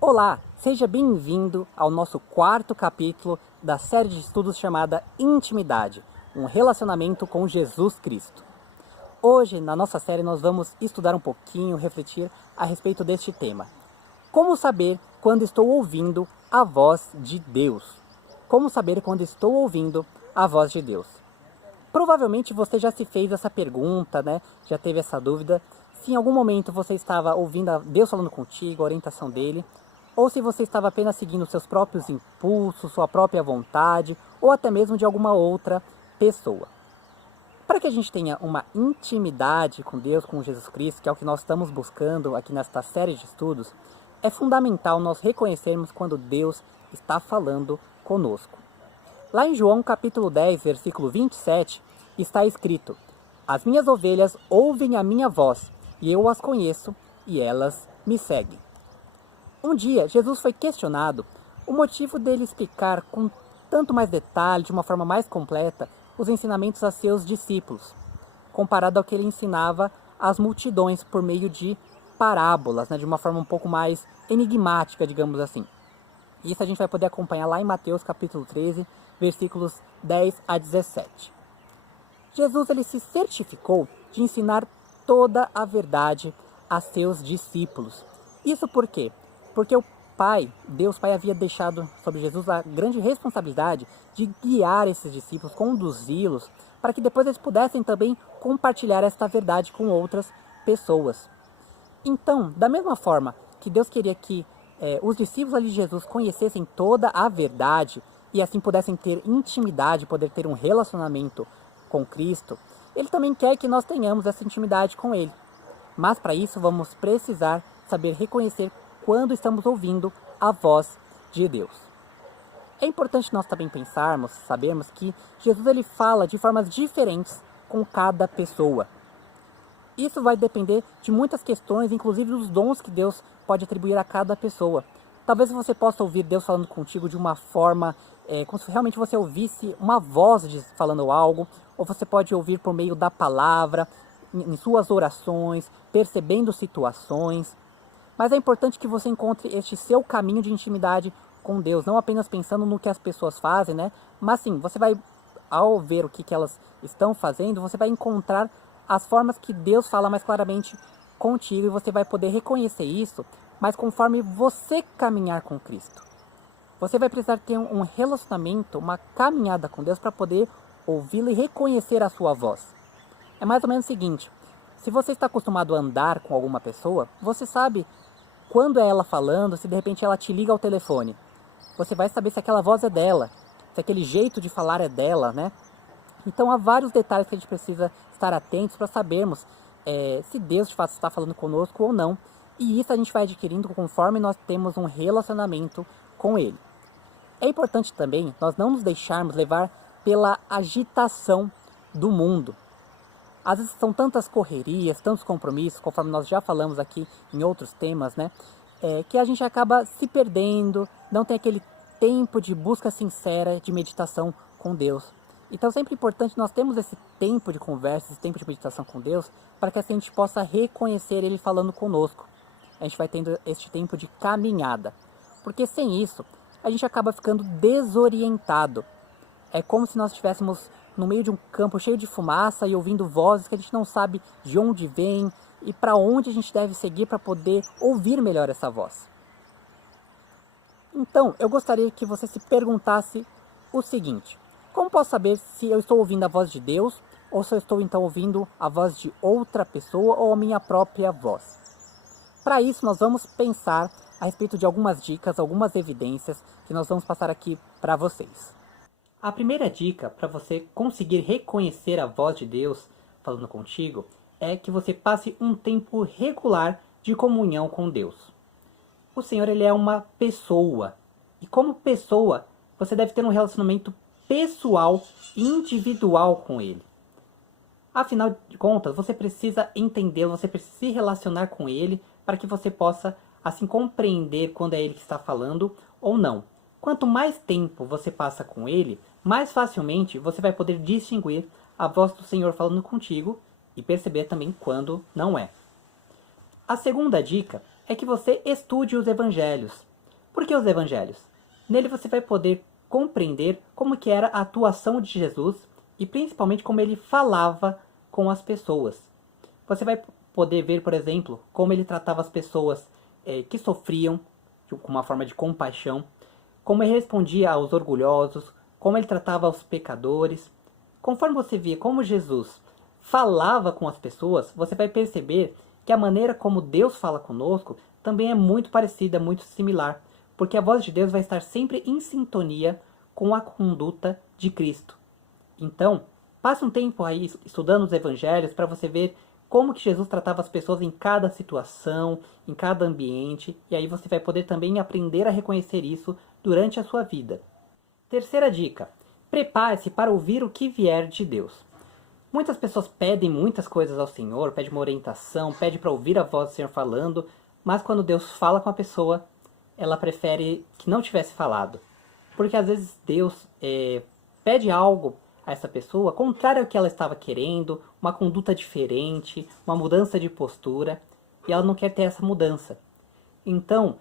Olá, seja bem-vindo ao nosso quarto capítulo da série de estudos chamada Intimidade, um relacionamento com Jesus Cristo. Hoje, na nossa série, nós vamos estudar um pouquinho, refletir a respeito deste tema. Como saber quando estou ouvindo a voz de Deus? Como saber quando estou ouvindo a voz de Deus? Provavelmente você já se fez essa pergunta, né? Já teve essa dúvida. Se em algum momento você estava ouvindo Deus falando contigo, a orientação dele, ou se você estava apenas seguindo seus próprios impulsos, sua própria vontade, ou até mesmo de alguma outra pessoa. Para que a gente tenha uma intimidade com Deus, com Jesus Cristo, que é o que nós estamos buscando aqui nesta série de estudos, é fundamental nós reconhecermos quando Deus está falando conosco. Lá em João capítulo 10, versículo 27, está escrito: "As minhas ovelhas ouvem a minha voz, e eu as conheço, e elas me seguem." Um dia, Jesus foi questionado o motivo dele explicar com tanto mais detalhe, de uma forma mais completa, os ensinamentos a seus discípulos, comparado ao que ele ensinava às multidões por meio de parábolas, de uma forma um pouco mais enigmática, digamos assim. Isso a gente vai poder acompanhar lá em Mateus capítulo 13, versículos 10 a 17. Jesus ele se certificou de ensinar toda a verdade a seus discípulos. Isso por quê? Porque o Pai, Deus Pai, havia deixado sobre Jesus a grande responsabilidade de guiar esses discípulos, conduzi-los, para que depois eles pudessem também compartilhar esta verdade com outras pessoas. Então, da mesma forma que Deus queria que os discípulos ali de Jesus conhecessem toda a verdade e assim pudessem ter intimidade, poder ter um relacionamento com Cristo, Ele também quer que nós tenhamos essa intimidade com Ele. Mas para isso vamos precisar saber reconhecer quando estamos ouvindo a voz de Deus. É importante nós também pensarmos, sabermos que Jesus ele fala de formas diferentes com cada pessoa. Isso vai depender de muitas questões, inclusive dos dons que Deus pode atribuir a cada pessoa. Talvez você possa ouvir Deus falando contigo de uma forma, como se realmente você ouvisse uma voz falando algo, ou você pode ouvir por meio da palavra, em suas orações, percebendo situações. Mas é importante que você encontre este seu caminho de intimidade com Deus, não apenas pensando no que as pessoas fazem, mas sim, você vai, ao ver o que elas estão fazendo, você vai encontrar as formas que Deus fala mais claramente contigo e você vai poder reconhecer isso, mas conforme você caminhar com Cristo. Você vai precisar ter um relacionamento, uma caminhada com Deus para poder ouvi-lo e reconhecer a sua voz. É mais ou menos o seguinte: se você está acostumado a andar com alguma pessoa, você sabe quando é ela falando, se de repente ela te liga ao telefone. Você vai saber se aquela voz é dela, se aquele jeito de falar é dela, Então há vários detalhes que a gente precisa estar atentos para sabermos se Deus de fato está falando conosco ou não. E isso a gente vai adquirindo conforme nós temos um relacionamento com Ele. É importante também nós não nos deixarmos levar pela agitação do mundo. Às vezes são tantas correrias, tantos compromissos, conforme nós já falamos aqui em outros temas, que a gente acaba se perdendo, não tem aquele tempo de busca sincera, de meditação com Deus. Então é sempre importante nós termos esse tempo de conversa, esse tempo de meditação com Deus, para que assim a gente possa reconhecer Ele falando conosco. A gente vai tendo este tempo de caminhada. Porque sem isso, a gente acaba ficando desorientado. É como se nós estivéssemos no meio de um campo cheio de fumaça e ouvindo vozes que a gente não sabe de onde vem e para onde a gente deve seguir para poder ouvir melhor essa voz. Então, eu gostaria que você se perguntasse o seguinte: como posso saber se eu estou ouvindo a voz de Deus ou se eu estou então ouvindo a voz de outra pessoa ou a minha própria voz? Para isso, nós vamos pensar a respeito de algumas dicas, algumas evidências que nós vamos passar aqui para vocês. A primeira dica para você conseguir reconhecer a voz de Deus falando contigo é que você passe um tempo regular de comunhão com Deus. O Senhor ele é uma pessoa e como pessoa você deve ter um relacionamento pessoal, individual com Ele. Afinal de contas, você precisa entendê-lo, você precisa se relacionar com Ele para que você possa assim compreender quando é Ele que está falando ou não. Quanto mais tempo você passa com Ele, mais facilmente você vai poder distinguir a voz do Senhor falando contigo e perceber também quando não é. A segunda dica é que você estude os evangelhos. Por que os evangelhos? Nele você vai poder compreender como que era a atuação de Jesus e principalmente como ele falava com as pessoas. Você vai poder ver, por exemplo, como ele tratava as pessoas que sofriam, com uma forma de compaixão, como ele respondia aos orgulhosos, como ele tratava os pecadores. Conforme você via como Jesus falava com as pessoas, você vai perceber que a maneira como Deus fala conosco também é muito parecida, muito similar, porque a voz de Deus vai estar sempre em sintonia com a conduta de Cristo. Então, passe um tempo aí estudando os evangelhos para você ver como que Jesus tratava as pessoas em cada situação, em cada ambiente, e aí você vai poder também aprender a reconhecer isso durante a sua vida. Terceira dica: prepare-se para ouvir o que vier de Deus. Muitas pessoas pedem muitas coisas ao Senhor, pedem uma orientação, pedem para ouvir a voz do Senhor falando, mas quando Deus fala com a pessoa, ela prefere que não tivesse falado. Porque às vezes Deus pede algo a essa pessoa contrário ao que ela estava querendo, uma conduta diferente, uma mudança de postura, e ela não quer ter essa mudança. Então,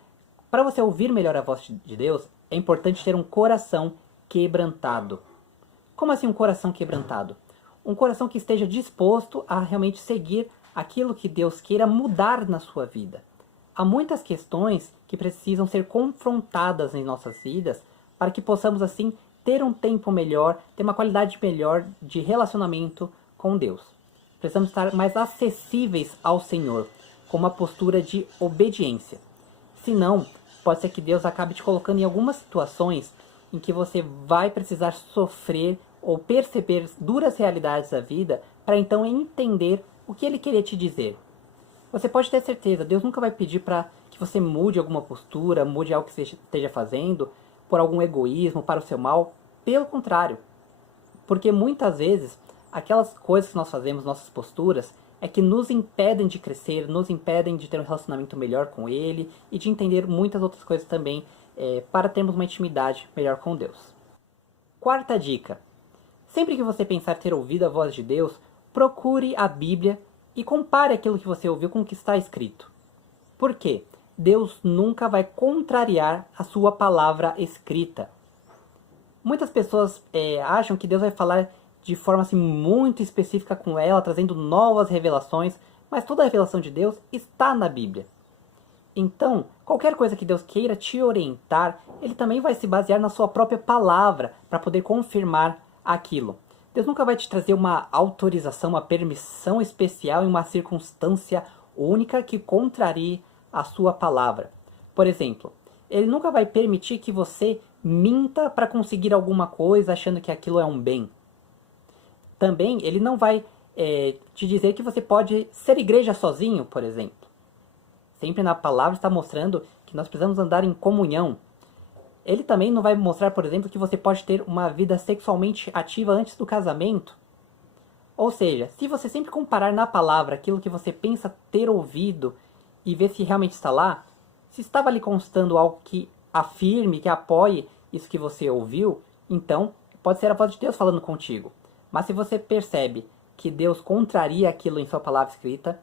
para você ouvir melhor a voz de Deus, é importante ter um coração quebrantado. Como assim um coração quebrantado? Um coração que esteja disposto a realmente seguir aquilo que Deus queira mudar na sua vida. Há muitas questões que precisam ser confrontadas em nossas vidas para que possamos assim ter um tempo melhor, ter uma qualidade melhor de relacionamento com Deus. Precisamos estar mais acessíveis ao Senhor, com uma postura de obediência. Senão, pode ser que Deus acabe te colocando em algumas situações em que você vai precisar sofrer ou perceber duras realidades da vida para então entender o que Ele queria te dizer. Você pode ter certeza, Deus nunca vai pedir para que você mude alguma postura, mude algo que você esteja fazendo por algum egoísmo, para o seu mal. Pelo contrário. Porque muitas vezes, aquelas coisas que nós fazemos, nossas posturas, é que nos impedem de crescer, nos impedem de ter um relacionamento melhor com Ele e de entender muitas outras coisas também para termos uma intimidade melhor com Deus. Quarta dica. Sempre que você pensar ter ouvido a voz de Deus, procure a Bíblia e compare aquilo que você ouviu com o que está escrito. Por quê? Deus nunca vai contrariar a sua palavra escrita. Muitas pessoas acham que Deus vai falar de forma assim, muito específica com ela, trazendo novas revelações, mas toda a revelação de Deus está na Bíblia. Então, qualquer coisa que Deus queira te orientar, Ele também vai se basear na sua própria palavra para poder confirmar aquilo. Deus nunca vai te trazer uma autorização, uma permissão especial em uma circunstância única que contrarie a sua palavra. Por exemplo, Ele nunca vai permitir que você minta para conseguir alguma coisa achando que aquilo é um bem. Também Ele não vai te dizer que você pode ser igreja sozinho, por exemplo. Sempre na palavra está mostrando que nós precisamos andar em comunhão. Ele também não vai mostrar, por exemplo, que você pode ter uma vida sexualmente ativa antes do casamento. Ou seja, se você sempre comparar na palavra aquilo que você pensa ter ouvido e ver se realmente está lá, se estava ali constando algo que afirme, que apoie isso que você ouviu, então pode ser a voz de Deus falando contigo. Mas se você percebe que Deus contraria aquilo em sua palavra escrita,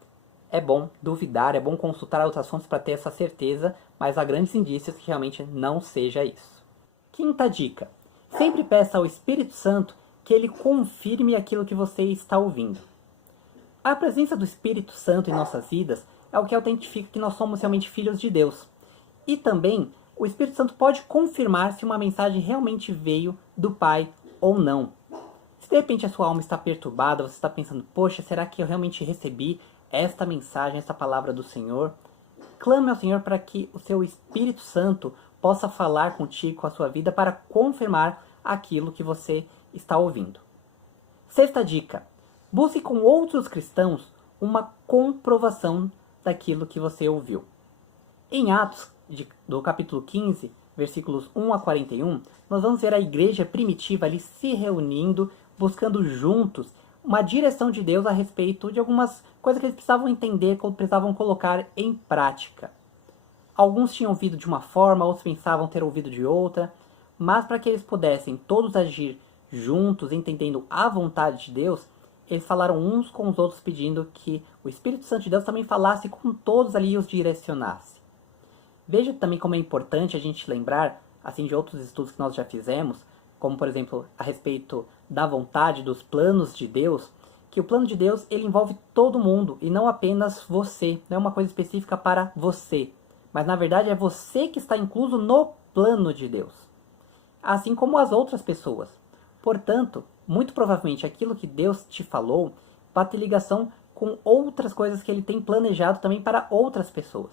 é bom duvidar, é bom consultar outras fontes para ter essa certeza, mas há grandes indícios que realmente não seja isso. Quinta dica. Sempre peça ao Espírito Santo que ele confirme aquilo que você está ouvindo. A presença do Espírito Santo em nossas vidas é o que autentifica que nós somos realmente filhos de Deus. E também, o Espírito Santo pode confirmar se uma mensagem realmente veio do Pai ou não. Se de repente a sua alma está perturbada, você está pensando, poxa, será que eu realmente recebi esta mensagem, esta palavra do Senhor? Clame ao Senhor para que o seu Espírito Santo possa falar contigo, com a sua vida, para confirmar aquilo que você está ouvindo. Sexta dica. Busque com outros cristãos uma comprovação daquilo que você ouviu. Em Atos, do capítulo 15, versículos 1 a 41, nós vamos ver a igreja primitiva ali se reunindo, buscando juntos uma direção de Deus a respeito de algumas coisas que eles precisavam entender, que precisavam colocar em prática. Alguns tinham ouvido de uma forma, outros pensavam ter ouvido de outra, mas para que eles pudessem todos agir juntos, entendendo a vontade de Deus, eles falaram uns com os outros pedindo que o Espírito Santo de Deus também falasse com todos ali e os direcionasse. Veja também como é importante a gente lembrar, assim, de outros estudos que nós já fizemos, como por exemplo a respeito da vontade, dos planos de Deus, que o plano de Deus ele envolve todo mundo e não apenas você, não é uma coisa específica para você, mas na verdade é você que está incluso no plano de Deus, assim como as outras pessoas. Portanto, muito provavelmente aquilo que Deus te falou vai ter ligação com outras coisas que ele tem planejado também para outras pessoas.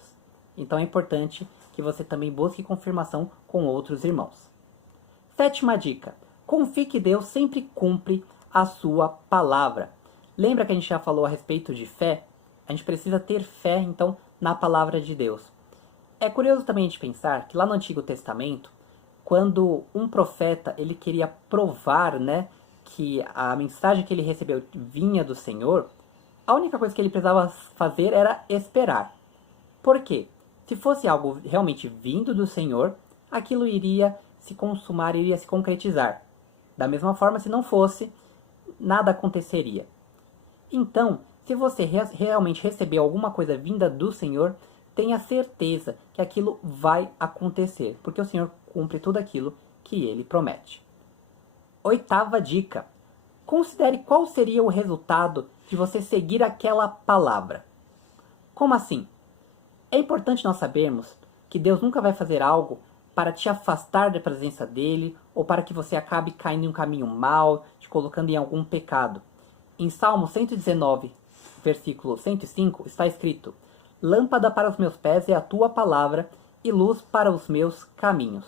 Então é importante que você também busque confirmação com outros irmãos. Sétima dica: confie que Deus sempre cumpre a sua palavra. Lembra que a gente já falou a respeito de fé? A gente precisa ter fé, então, na palavra de Deus. É curioso também de pensar que lá no Antigo Testamento, quando um profeta ele queria provar, né, que a mensagem que ele recebeu vinha do Senhor, a única coisa que ele precisava fazer era esperar. Por quê? Se fosse algo realmente vindo do Senhor, aquilo iria se consumar, iria se concretizar. Da mesma forma, se não fosse, nada aconteceria. Então, se você realmente recebeu alguma coisa vinda do Senhor, tenha certeza que aquilo vai acontecer, porque o Senhor cumpre tudo aquilo que ele promete. Oitava dica: considere qual seria o resultado de você seguir aquela palavra. Como assim? É importante nós sabermos que Deus nunca vai fazer algo para te afastar da presença dele ou para que você acabe caindo em um caminho mau, te colocando em algum pecado. Em Salmo 119, versículo 105, está escrito: lâmpada para os meus pés é a tua palavra e luz para os meus caminhos.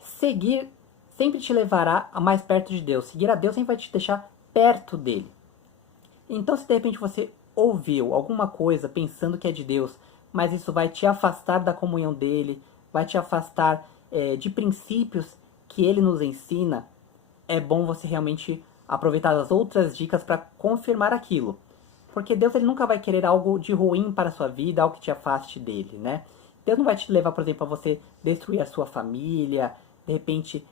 Seguir sempre te levará a mais perto de Deus. Seguir a Deus sempre vai te deixar perto dele. Então, se de repente você ouviu alguma coisa pensando que é de Deus, mas isso vai te afastar da comunhão dele, vai te afastar de princípios que ele nos ensina, é bom você realmente aproveitar as outras dicas para confirmar aquilo. Porque Deus ele nunca vai querer algo de ruim para a sua vida, algo que te afaste dele, né? Deus não vai te levar, por exemplo, a você destruir a sua família, de repente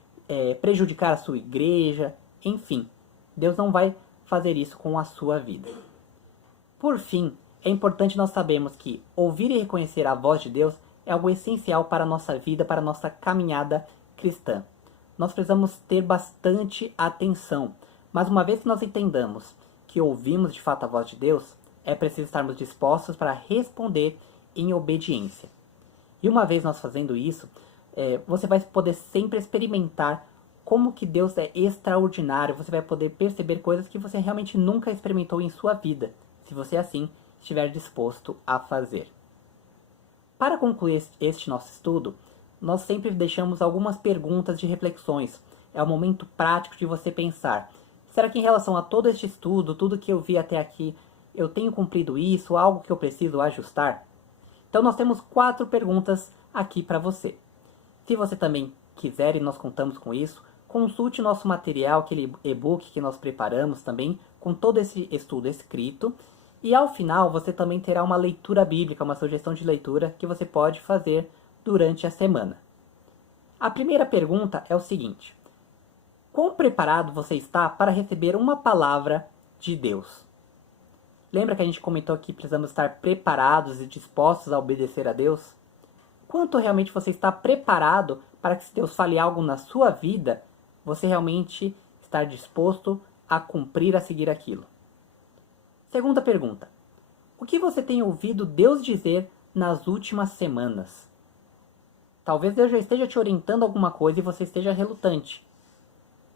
prejudicar a sua igreja, enfim. Deus não vai fazer isso com a sua vida. Por fim, é importante nós sabermos que ouvir e reconhecer a voz de Deus é algo essencial para a nossa vida, para a nossa caminhada cristã. Nós precisamos ter bastante atenção, mas uma vez que nós entendamos que ouvimos de fato a voz de Deus, é preciso estarmos dispostos para responder em obediência. E uma vez nós fazendo isso, você vai poder sempre experimentar como que Deus é extraordinário, você vai poder perceber coisas que você realmente nunca experimentou em sua vida, se você assim estiver disposto a fazer. Para concluir este nosso estudo, nós sempre deixamos algumas perguntas de reflexões. É o momento prático de você pensar: será que em relação a todo este estudo, tudo que eu vi até aqui, eu tenho cumprido isso, algo que eu preciso ajustar? Então nós temos 4 perguntas aqui para você. Se você também quiser e nós contamos com isso, consulte nosso material, aquele e-book que nós preparamos também, com todo esse estudo escrito. E ao final você também terá uma leitura bíblica, uma sugestão de leitura que você pode fazer durante a semana. A primeira pergunta é o seguinte: quão preparado você está para receber uma palavra de Deus? Lembra que a gente comentou que precisamos estar preparados e dispostos a obedecer a Deus? Quanto realmente você está preparado para que se Deus fale algo na sua vida, você realmente estar disposto a cumprir, a seguir aquilo? Segunda pergunta: o que você tem ouvido Deus dizer nas últimas semanas? Talvez Deus já esteja te orientando alguma coisa e você esteja relutante.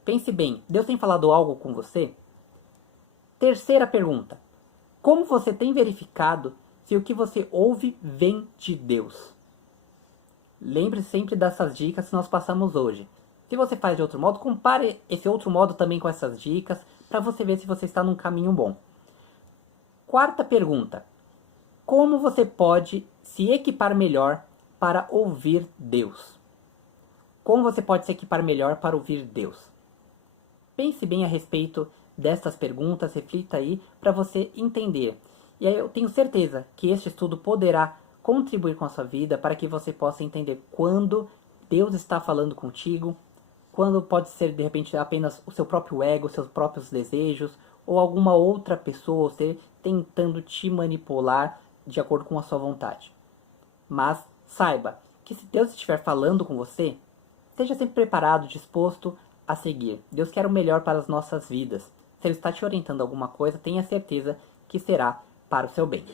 Pense bem, Deus tem falado algo com você? Terceira pergunta: como você tem verificado se o que você ouve vem de Deus? Lembre-se sempre dessas dicas que nós passamos hoje. Se você faz de outro modo, compare esse outro modo também com essas dicas para você ver se você está num caminho bom. Quarta pergunta: como você pode se equipar melhor para ouvir Deus? Como você pode se equipar melhor para ouvir Deus? Pense bem a respeito destas perguntas, reflita aí para você entender. E aí eu tenho certeza que este estudo poderá contribuir com a sua vida para que você possa entender quando Deus está falando contigo, quando pode ser de repente apenas o seu próprio ego, seus próprios desejos, ou alguma outra pessoa ou ser tentando te manipular de acordo com a sua vontade. Mas Saiba que se Deus estiver falando com você, esteja sempre preparado, disposto a seguir. Deus quer o melhor para as nossas vidas. Se Ele está te orientando a alguma coisa, tenha certeza que será para o seu bem.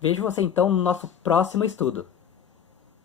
Vejo você então no nosso próximo estudo.